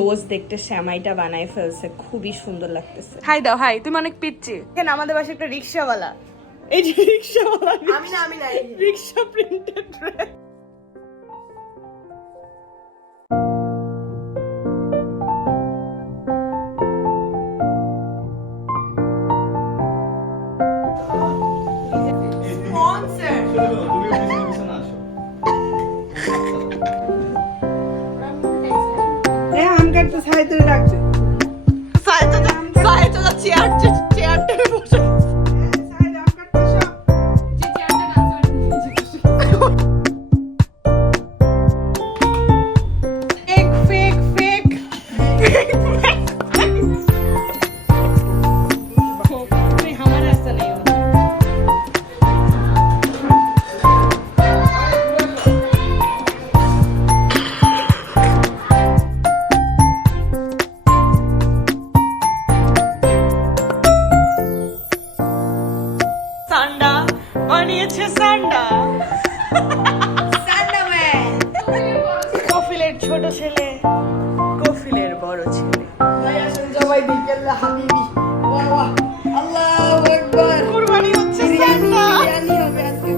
রোজ দেখতে শ্যামাইটা বানায় ফেলছে, খুবই সুন্দর লাগতেছে। হাই দাও হাই, তুমি অনেক পিচ্ছি। এখানে আমাদের বাসায় একটা রিকশাওয়ালা, এই যে রিকশাওয়ালা, আমি না রিকশা প্রিন্টেড ড্রেস। চেয়ারটা বসে সান্ডা বানিয়েছে, সান্ডা কফিলের ছোট ছেলে, কফিলের বড় ছেলে। কুরবানি হচ্ছে সান্ডা। বিরিয়ানি হবে আজকে।